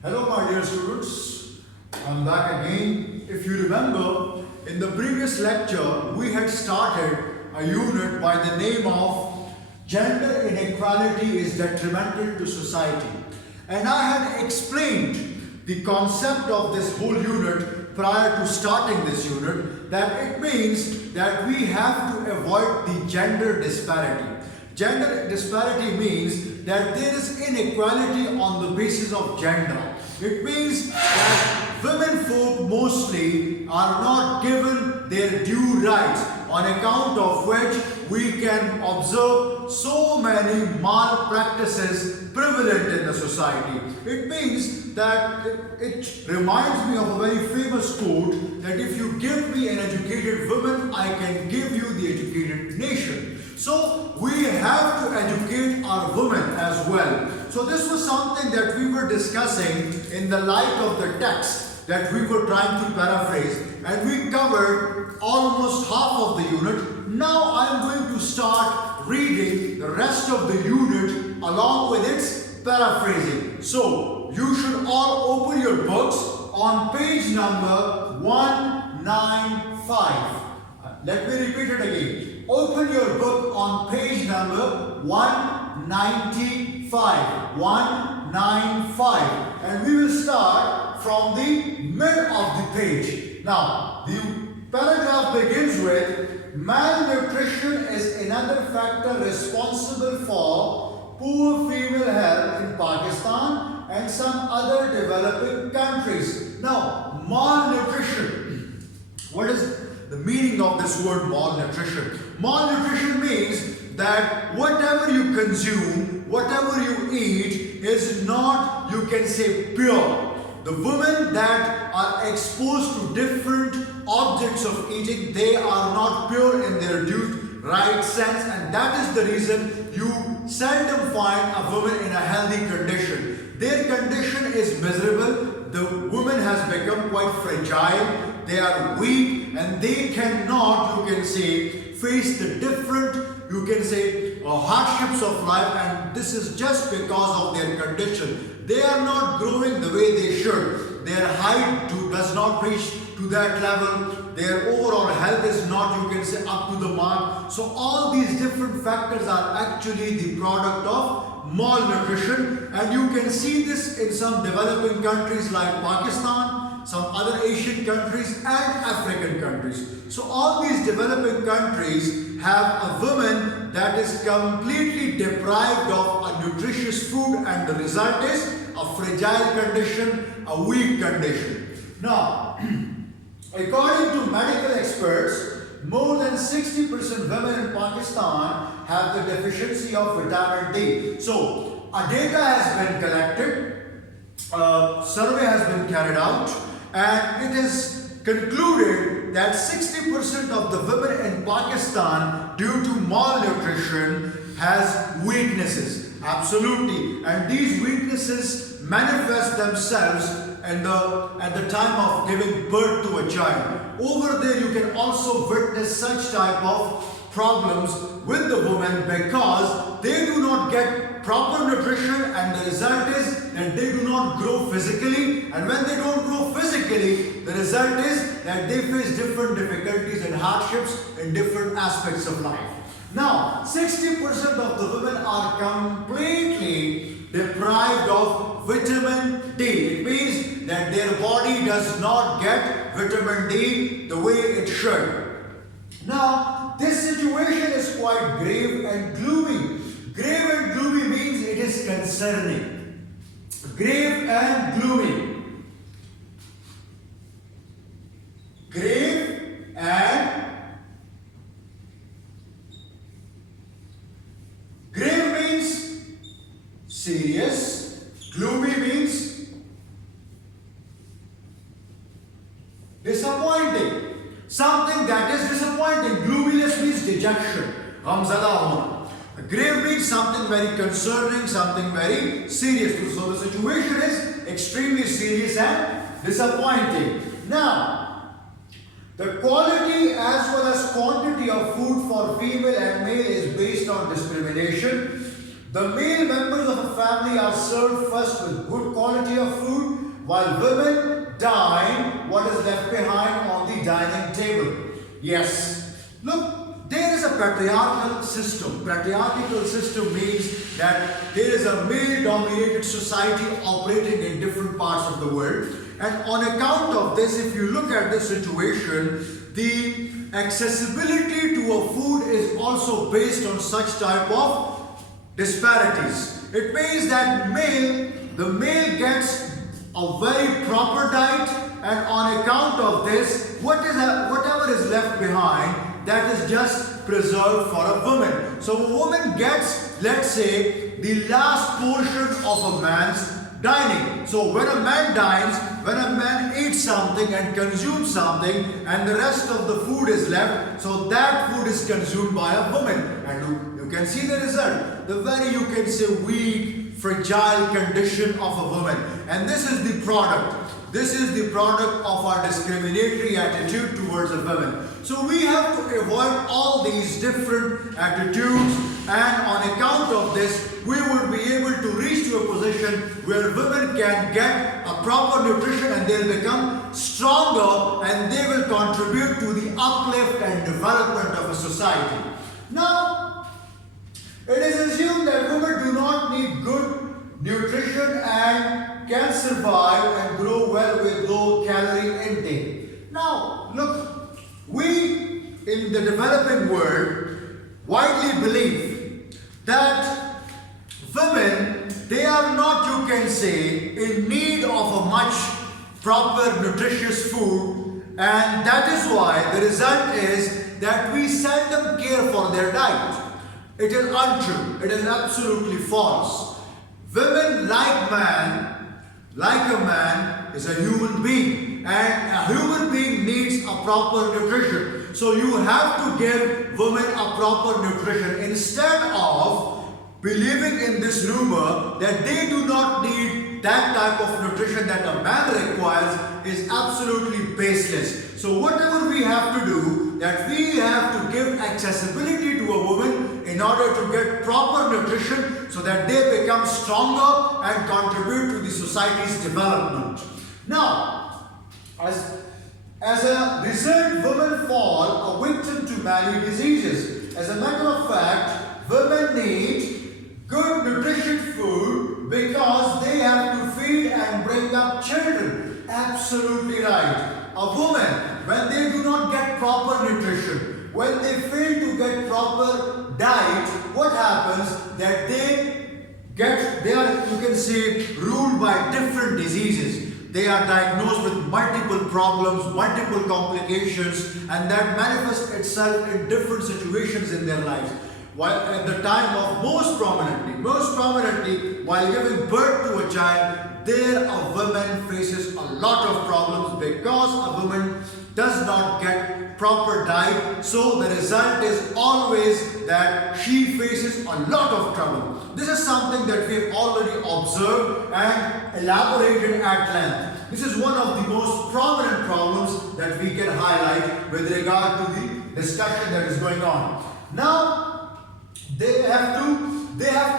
Hello my dear students, I'm back again. If you remember, in the previous lecture we had started a unit by the name of Gender Inequality is Detrimental to Society, and I had explained the concept of this whole unit prior to starting this unit, that it means that we have to avoid the gender disparity. Gender disparity means that there is inequality on the basis of gender. It means that women folk mostly are not given their due rights, on account of which we can observe so many malpractices prevalent in the society. It means that it reminds me of a very famous quote that if you give me an educated woman, I can give you the educated nation. So we have to educate our women as well. So this was something that we were discussing in the light of the text that we were trying to paraphrase, and we covered almost half of the unit. Now I am going to start reading the rest of the unit along with its paraphrasing. So you should all open your books on page number 195. Let me repeat it again. Open your book on page number 195. 195. And we will start from the mid of the page. Now, the paragraph begins with, malnutrition is another factor responsible for poor female health in Pakistan and some other developing countries. Now, malnutrition. What is the meaning of this word malnutrition? Malnutrition means that whatever you consume, whatever you eat is not, you can say, pure. The women that are exposed to different objects of eating, they are not pure in their due right sense, and that is the reason you seldom find a woman in a healthy condition. Their condition is miserable. The woman has become quite fragile. They are weak and they cannot, you can say, face the different, you can say, hardships of life, and this is just because of their condition. They are not growing the way they should. Their height does not reach to that level. Their overall health is not, you can say, up to the mark. So all these different factors are actually the product of malnutrition, and you can see this in some developing countries like Pakistan, some other Asian countries and African countries. So all these developing countries have a woman that is completely deprived of a nutritious food, and the result is a fragile condition, a weak condition. Now, according to medical experts, more than 60% women in Pakistan have the deficiency of vitamin D. So, a data has been collected, a survey has been carried out, and it is concluded that 60% of the women in Pakistan, due to malnutrition, has weaknesses. Absolutely. And these weaknesses manifest themselves at the time of giving birth to a child. Over there you can also witness such type of problems with the women, because they do not get proper nutrition, and the result is that they do not grow physically, and when they don't grow physically, the result is that they face different difficulties and hardships in different aspects of life. Now, 60% of the women are completely deprived of vitamin D. It means that their body does not get vitamin D the way it should. Now, this situation is quite grave and gloomy. Grave and gloomy means it is concerning. Grave and gloomy. Grave and grave means serious. Gloomy means disappointing. Something that is disappointing. Gloominess means dejection. Ghamzada hona. Grave means something very concerning, something very serious. So the situation is extremely serious and disappointing. Now, the quality as well as quantity of food for female and male is based on discrimination. The male members of a family are served first with good quality of food, while women dine what is left behind on the dining table. Yes. Look, there is a patriarchal system. Patriarchal system means that there is a male-dominated society operating in different parts of the world. And on account of this, if you look at this situation, the accessibility to a food is also based on such type of disparities. It means that the male gets a very proper diet, and on account of this, whatever is left behind, that is just preserved for a woman. So a woman gets, let's say, the last portion of a man's dining. So when a man dines, when a man eats something and consumes something, and the rest of the food is left, so that food is consumed by a woman. And you can see the result, the very, you can say, weak, fragile condition of a woman. And this is the product. This is the product of our discriminatory attitude towards a woman. So we have to avoid all these different attitudes, and on account of this, we would be able to reach to a position where women can get a proper nutrition and they'll become stronger and they will contribute to the uplift and development of a society. Now, it is assumed that women do not need good nutrition and can survive and grow well with low calorie intake. Now, look, we in the developing world widely believe that women, they are not, you can say, in need of a much proper nutritious food, and that is why the result is that we seldom care for their diet. It is untrue. It is absolutely false. Women, like a man, is a human being, and a human being needs a proper nutrition. So you have to give women a proper nutrition instead of believing in this rumor that they do not need that type of nutrition that a man requires is absolutely baseless. So whatever we have to do, that we have to give accessibility to a woman in order to get proper nutrition so that they become stronger and contribute to the society's development. Now, as a result, women fall a victim to many diseases. As a matter of fact, women need good nutritious food because they have to feed and bring up children. Absolutely right. A woman, when they do not get proper nutrition, when they fail to get proper diet, what happens? That they are, you can say, ruled by different diseases. They are diagnosed with multiple problems, multiple complications, and that manifests itself in different situations in their lives. While at the time of most prominently, while giving birth to a child, there a woman faces a lot of problems because a woman does not get proper diet. So the result is always that she faces a lot of trouble. This is something that we have already observed and elaborated at length. This is one of the most prominent problems that we can highlight with regard to the discussion that is going on. Now, they have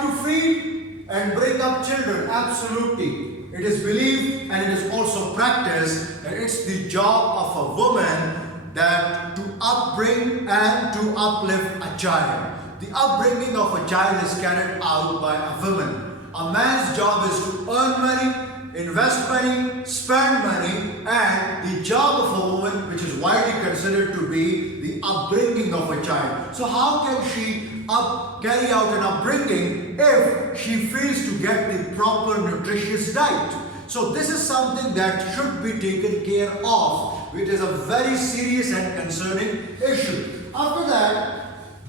to feed and bring up children. Absolutely. It is believed and it is also practiced that it's the job of a woman that to upbring and to uplift a child. The upbringing of a child is carried out by a woman. A man's job is to earn money, invest money, spend money, and the job of a woman, which is widely considered to be the upbringing of a child. So how can she carry out an upbringing if she fails to get the proper nutritious diet? So this is something that should be taken care of. It is a very serious and concerning issue. After that,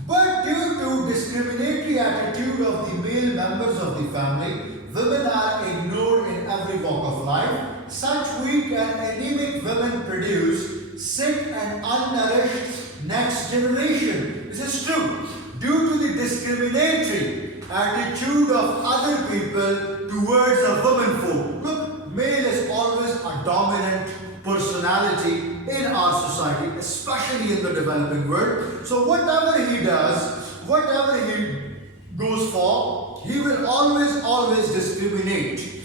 but due to discriminatory attitude of the male members of the family, women are ignored in every walk of life. Such weak and anemic women produce sick and unnourished next generation. This is true. Due to the discriminatory attitude of other people towards a woman folk. Look, male is always a dominant personality in our society, especially in the developing world. So whatever he does, whatever he goes for, he will always discriminate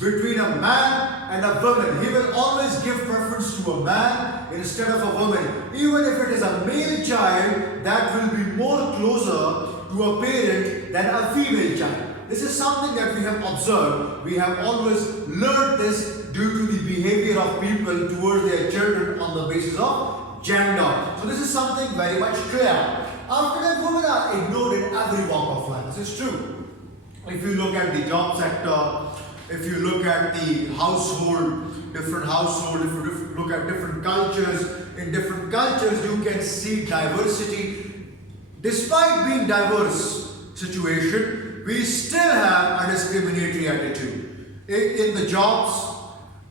between a man and a woman. He will always give preference to a man instead of a woman. Even if it is a male child, that will be more closer to a parent than a female child. This is something that we have observed. We have always learned this due to the behavior of people towards their children on the basis of gender. So this is something very much clear. After that, women are ignored in every walk of life. This is true. If you look at the job sector, if you look at the household, different household, if you look at different cultures, in different cultures you can see diversity. Despite being diverse situation, we still have a discriminatory attitude. In the jobs,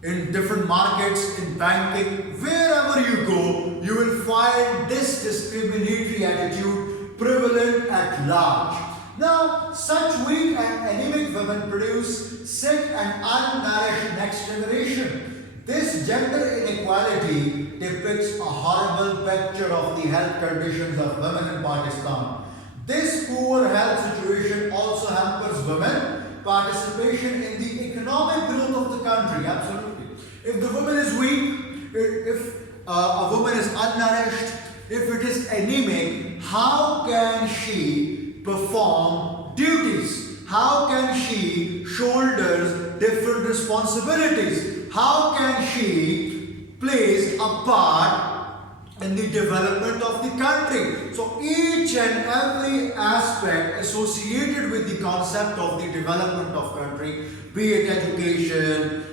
in different markets, in banking, wherever you go, you will find this discriminatory attitude prevalent at large. Now, such weak and anemic women produce sick and unnourished next generation. This gender inequality depicts a horrible picture of the health conditions of women in Pakistan. This poor health situation also hampers women participation in the economic growth of the country. Absolutely. If the woman is weak, if a woman is unnourished, if it is anemic, how can she perform duties? How can she shoulder different responsibilities? How can she plays a part in the development of the country? So each and every aspect associated with the concept of the development of country, be it education,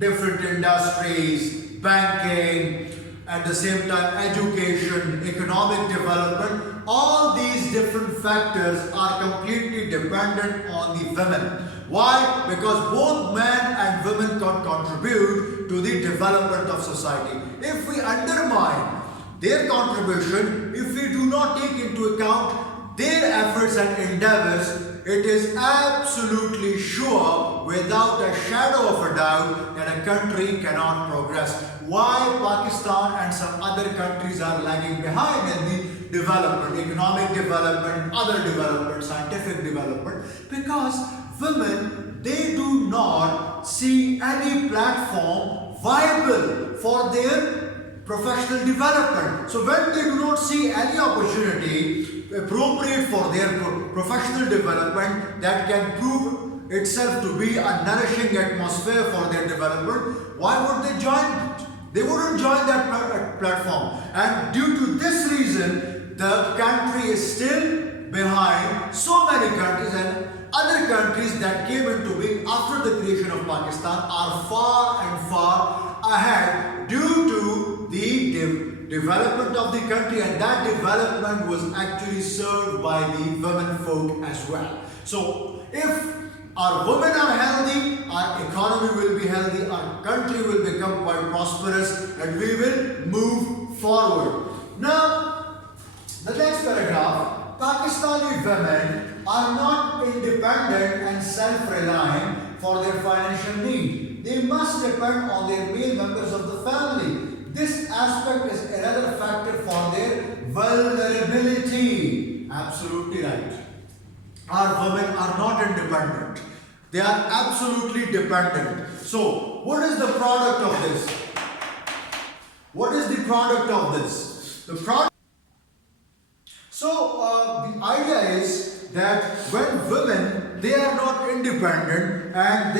different industries, banking, at the same time education, economic development, all these different factors are completely dependent on the women. Why? Because both men and women can contribute to the development of society. If we undermine their contribution, if we do not take into account their efforts and endeavors, it is absolutely sure, without a shadow of a doubt, that a country cannot progress. Why Pakistan and some other countries are lagging behind in the development, economic development, other development, scientific development? Because women, they do not see any platform viable for their professional development. So when they do not see any opportunity appropriate for their professional development that can prove itself to be a nourishing atmosphere for their development, why would they join it? They wouldn't join that platform. And due to this reason, the country is still behind so many countries, and other countries that came into being after the creation of Pakistan are far and far ahead due to the development of the country, and that development was actually served by the women folk as well. So if our women are healthy, our economy will be healthy, our country will become quite prosperous, and we will move forward. Now, the next paragraph, Pakistani women are not independent and self-reliant for their financial need. They must depend on their male members of the family. This aspect is another factor for their vulnerability. Absolutely right. Our women are not independent. They are absolutely dependent. So, what is the product of this? What is the product of this? The product. So, the idea is that when women, they are not independent, and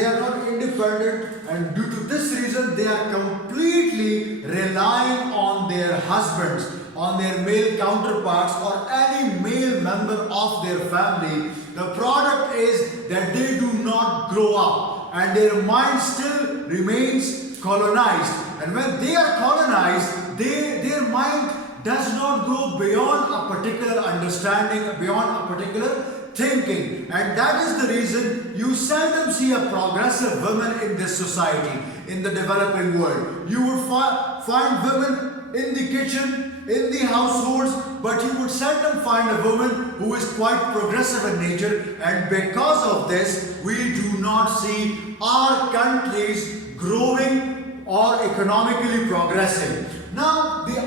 due to this reason they are completely relying on their husbands, on their male counterparts, or any male member of their family. The product is that they do not grow up and their mind still remains colonized. And when they are colonized, their mind does not go beyond a particular understanding, beyond a particular thinking. And that is the reason you seldom see a progressive woman in this society, in the developing world. You would find women in the kitchen, in the households, but you would seldom find a woman who is quite progressive in nature. And because of this, we do not see our countries growing or economically progressing. Now, the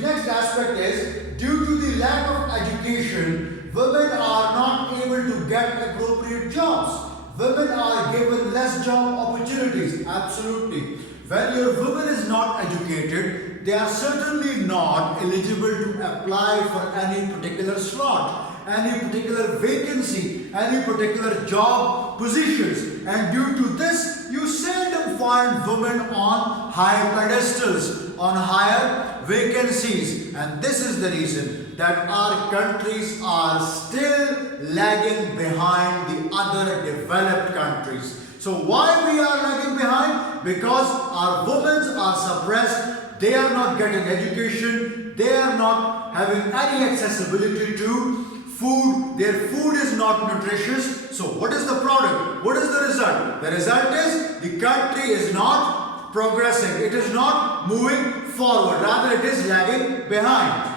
next aspect is, due to the lack of education, women are not able to get appropriate jobs. Women are given less job opportunities. Absolutely. When your woman is not educated, they are certainly not eligible to apply for any particular slot, any particular vacancy, any particular job positions. And due to this, you seldom find women on high pedestals, on higher vacancies. And this is the reason that our countries are still lagging behind the other developed countries. So why we are lagging behind? Because our women are suppressed, they are not getting education, they are not having any accessibility to food, their food is not nutritious. So what is the product? What is the result? The result is the country is not progressing, it is not moving forward, rather it is lagging behind.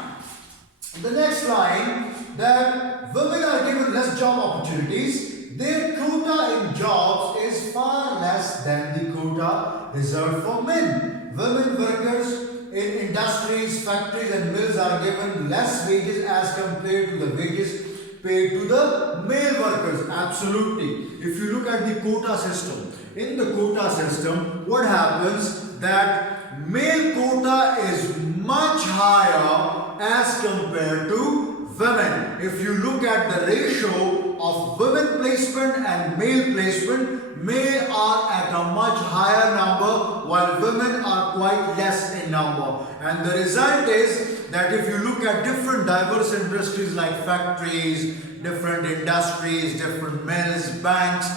The next line, that women are given less job opportunities. Their quota in jobs is far less than the quota reserved for men. Women workers in industries, factories and mills are given less wages as compared to the wages paid to the male workers. Absolutely. If you look at the quota system, in the quota system, what happens that male quota is much higher as compared to women. If you look at the ratio of women placement and male placement, male are at a much higher number while women are quite less in number. And the result is that if you look at different diverse industries like factories, different industries, different mills, banks,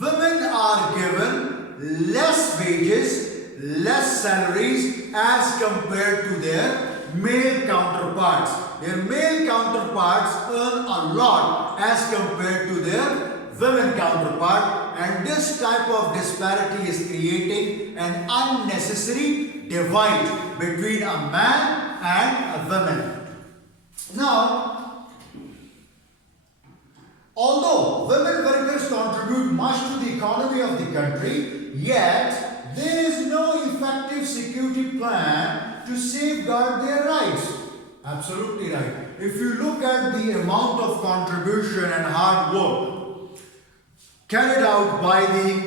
women are given less wages, less salaries as compared to their male counterparts. Their male counterparts earn a lot as compared to their women counterpart, and this type of disparity is creating an unnecessary divide between a man and a woman. Now, although women workers contribute much to the economy of the country, yet there is no effective security plan to safeguard their rights. Absolutely right. If you look at the amount of contribution and hard work carried out by the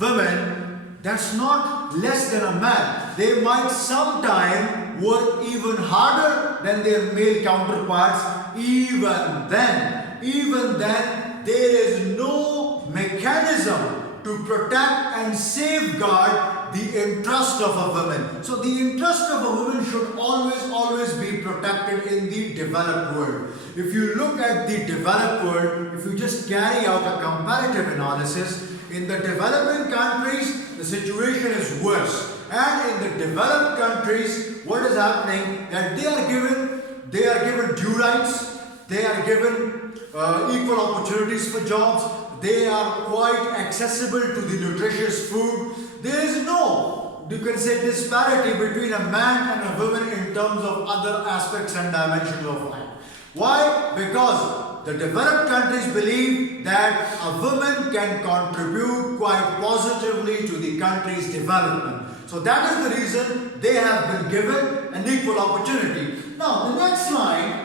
women, that's not less than a man. They might sometime work even harder than their male counterparts. Even then, there is no mechanism to protect and safeguard the interest of a woman. So the interest of a woman should always be protected in the developed world. If you look at the developed world, if you just carry out a comparative analysis, in the developing countries, the situation is worse. And in the developed countries, what is happening? That they are given due rights, they are given equal opportunities for jobs, they are quite accessible to the nutritious food. There is no, you can say, disparity between a man and a woman in terms of other aspects and dimensions of life. Why? Because the developed countries believe that a woman can contribute quite positively to the country's development. So that is the reason they have been given an equal opportunity. Now, the next line,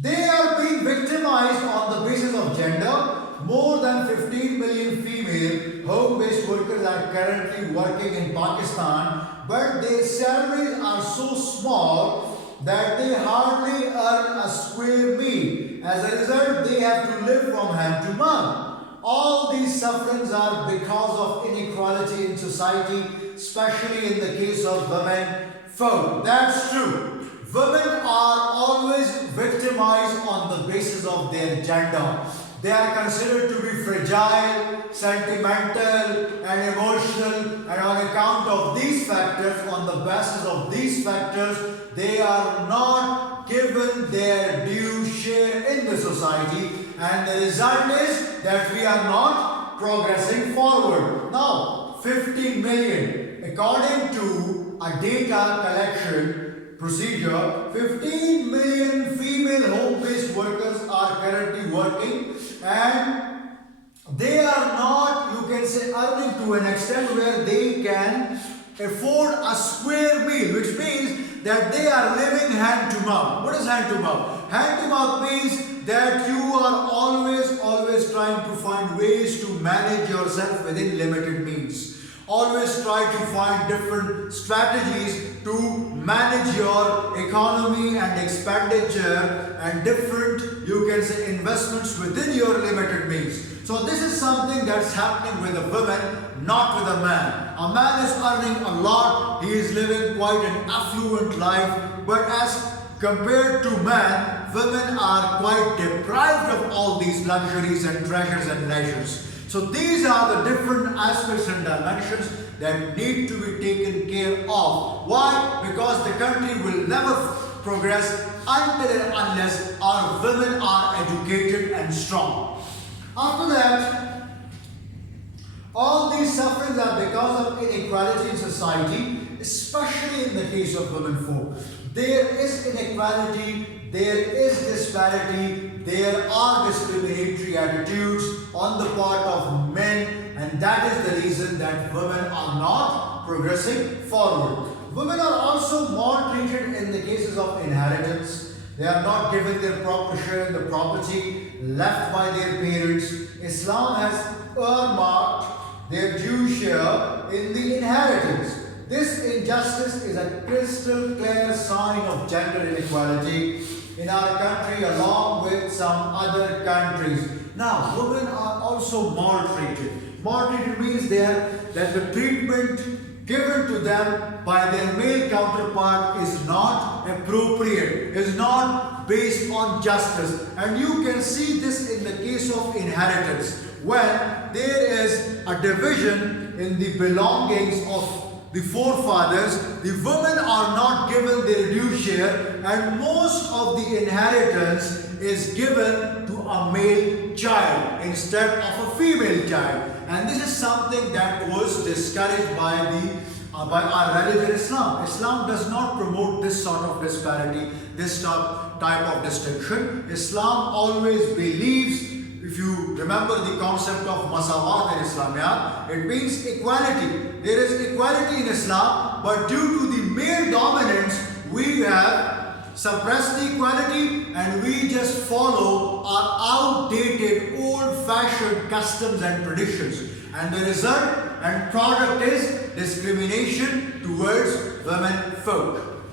they are being victimized on the basis of gender. More than 15 million female home-based workers are currently working in Pakistan, but their salaries are so small that they hardly earn a square meal. As a result, they have to live from hand to mouth. All these sufferings are because of inequality in society, especially in the case of women folk. That's true. Women are always victimized on the basis of their gender. They are considered to be fragile, sentimental and emotional, and on account of these factors, on the basis of these factors, they are not given their due share in the society, and the result is that we are not progressing forward. Now, 15 million, according to a data collection procedure, 15 million female home-based workers are currently working, and they are not, you can say, earning to an extent where they can afford a square meal, which means that they are living hand to mouth. What is hand to mouth? Hand to mouth means that you are always trying to find ways to manage yourself within limited means. Always try to find different strategies to manage your economy and expenditure and different, you can say, investments within your limited means. So this is something that's happening with a woman, not with a man. A man is earning a lot, he is living quite an affluent life, but as compared to man, women are quite deprived of all these luxuries and treasures and leisures. So these are the different aspects and dimensions that need to be taken care of. Why? Because the country will never progress until and unless our women are educated and strong. After that, all these sufferings are because of inequality in society, especially in the case of women folk. There is inequality, there is disparity, there are discriminatory attitudes on the part of men, and that is the reason that women are not progressing forward. Women are also maltreated in the cases of inheritance. They are not given their proper share in the property left by their parents. Islam has earmarked their due share in the inheritance. This injustice is a crystal clear sign of gender inequality in our country along with some other countries. Now, women are also maltreated. Maltreated means that the treatment given to them by their male counterpart is not appropriate, is not based on justice. And you can see this in the case of inheritance. When there is a division in the belongings of the forefathers, the women are not given their due share, and most of the inheritance is given to a male child instead of a female child. And this is something that was discouraged by our religion Islam. Islam does not promote this sort of disparity, this type of distinction. Islam always believes, if you remember the concept of masawat in Islam, it means equality. There is equality in Islam, but due to the male dominance, we have suppressed the equality and we just follow our outdated, old-fashioned customs and traditions. And the result and product is discrimination towards women folk.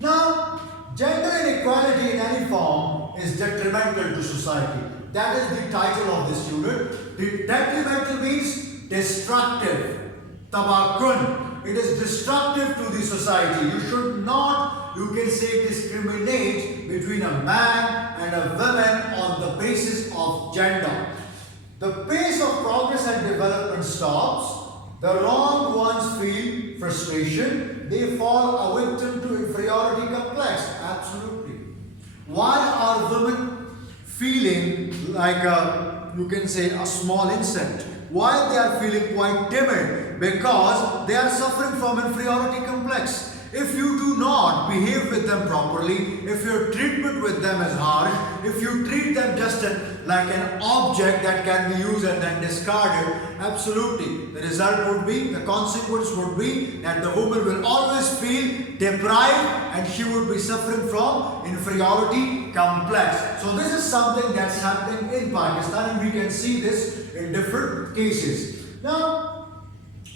Now, gender inequality in any form is detrimental to society. That is the title of this unit. The detrimental means destructive. Tabakun. It is destructive to the society. You should not, you can say, discriminate between a man and a woman on the basis of gender. The pace of progress and development stops. The wronged ones feel frustration. They fall a victim to inferiority complex. Absolutely. Why are women feeling like you can say a small insect? Why they are feeling quite timid? Because they are suffering from inferiority complex. If you do not behave with them properly, if your treatment with them is harsh, if you treat them just like an object that can be used and then discarded, absolutely, the result would be, the consequence would be that the woman will always feel deprived and she would be suffering from inferiority complex. So this is something that's happening in Pakistan, and we can see this in different cases. Now,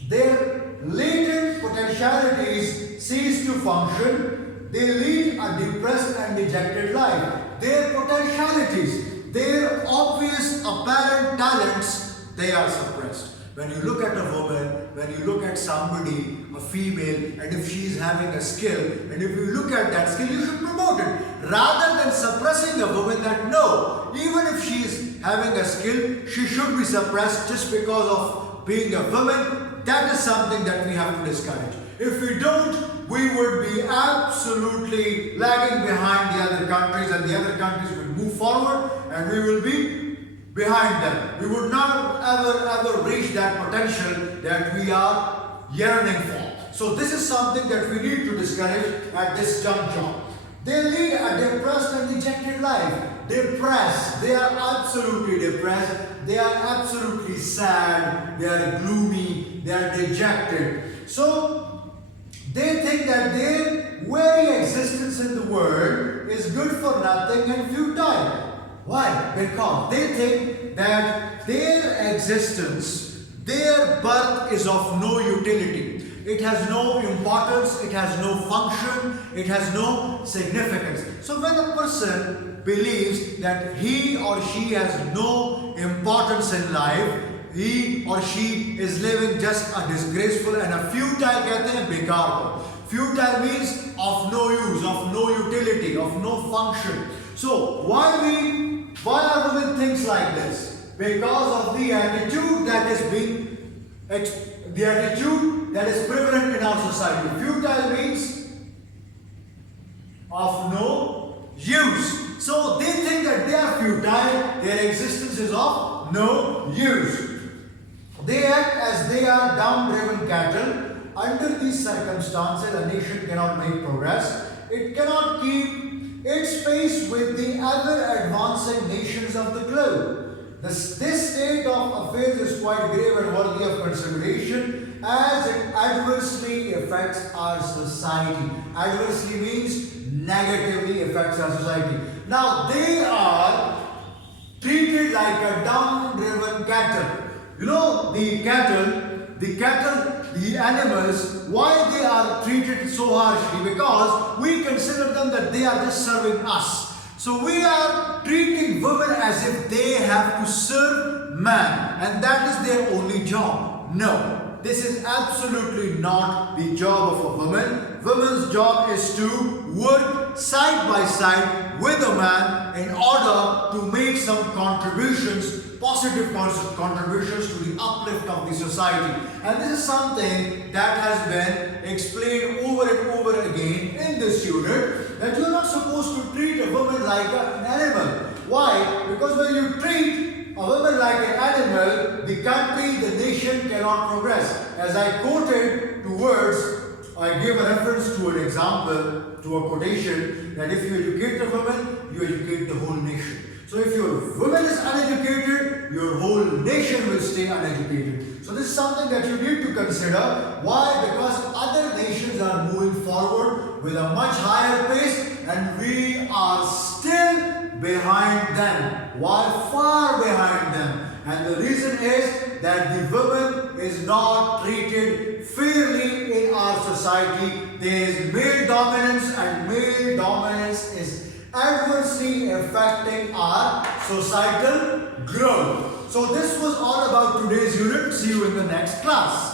their latent potentialities cease to function. They lead a depressed and dejected life. Their potentialities, their obvious apparent talents, they are suppressed. When you look at a woman, when you look at somebody, a female, and if she is having a skill, and if you look at that skill, you should promote it. Rather than suppressing a woman, that no, even if she is having a skill, she should be suppressed just because of being a woman. That is something that we have to discourage. If we don't, we would be absolutely lagging behind the other countries, and the other countries will move forward and we will be behind them. We would not ever reach that potential that we are yearning for. So this is something that we need to discourage at this juncture. They lead a depressed and dejected life. Depressed. They are absolutely depressed. They are absolutely sad. They are gloomy. They are dejected. So they think that very existence in the world is good for nothing and futile. Why? Because they think that their existence, their birth is of no utility. It has no importance, it has no function, it has no significance. So when a person believes that he or she has no importance in life, he or she is living just a disgraceful and a futile, कहते हैं बेकार को. Futile means of no use, of no utility, of no function. So why are women things like this? Because of the attitude that is prevalent in our society. Futile means of no use. So they think that they are futile, their existence is of no use. They act as they are down-driven cattle. Under these circumstances, a nation cannot make progress. It cannot keep its pace with the ever-advancing nations of the globe. This state of affairs is quite grave and worthy of consideration as it adversely affects our society. Adversely means negatively affects our society. Now, they are treated like a down-driven cattle. You know, the animals, why they are treated so harshly? Because we consider them that they are just serving us. So we are treating women as if they have to serve man and that is their only job. No, this is absolutely not the job of a woman. Woman's job is to work side by side with a man in order to make some contributions, positive contributions to the uplift of the society. And this is something that has been explained over and over again in this unit, that you are not supposed to treat a woman like an animal. Why? Because when you treat a woman like an animal, the country, the nation cannot progress. As I quoted two words, I gave a reference to an example, to a quotation, that if you educate a woman, you educate the whole nation. So if your woman is uneducated, your whole nation will stay uneducated. So this is something that you need to consider. Why? Because other nations are moving forward with a much higher pace and we are still behind them. Why? Far behind them. And the reason is that the woman is not treated fairly in our society. There is male dominance and male dominance is adversely affecting our societal growth. So this was all about today's unit. See you in the next class.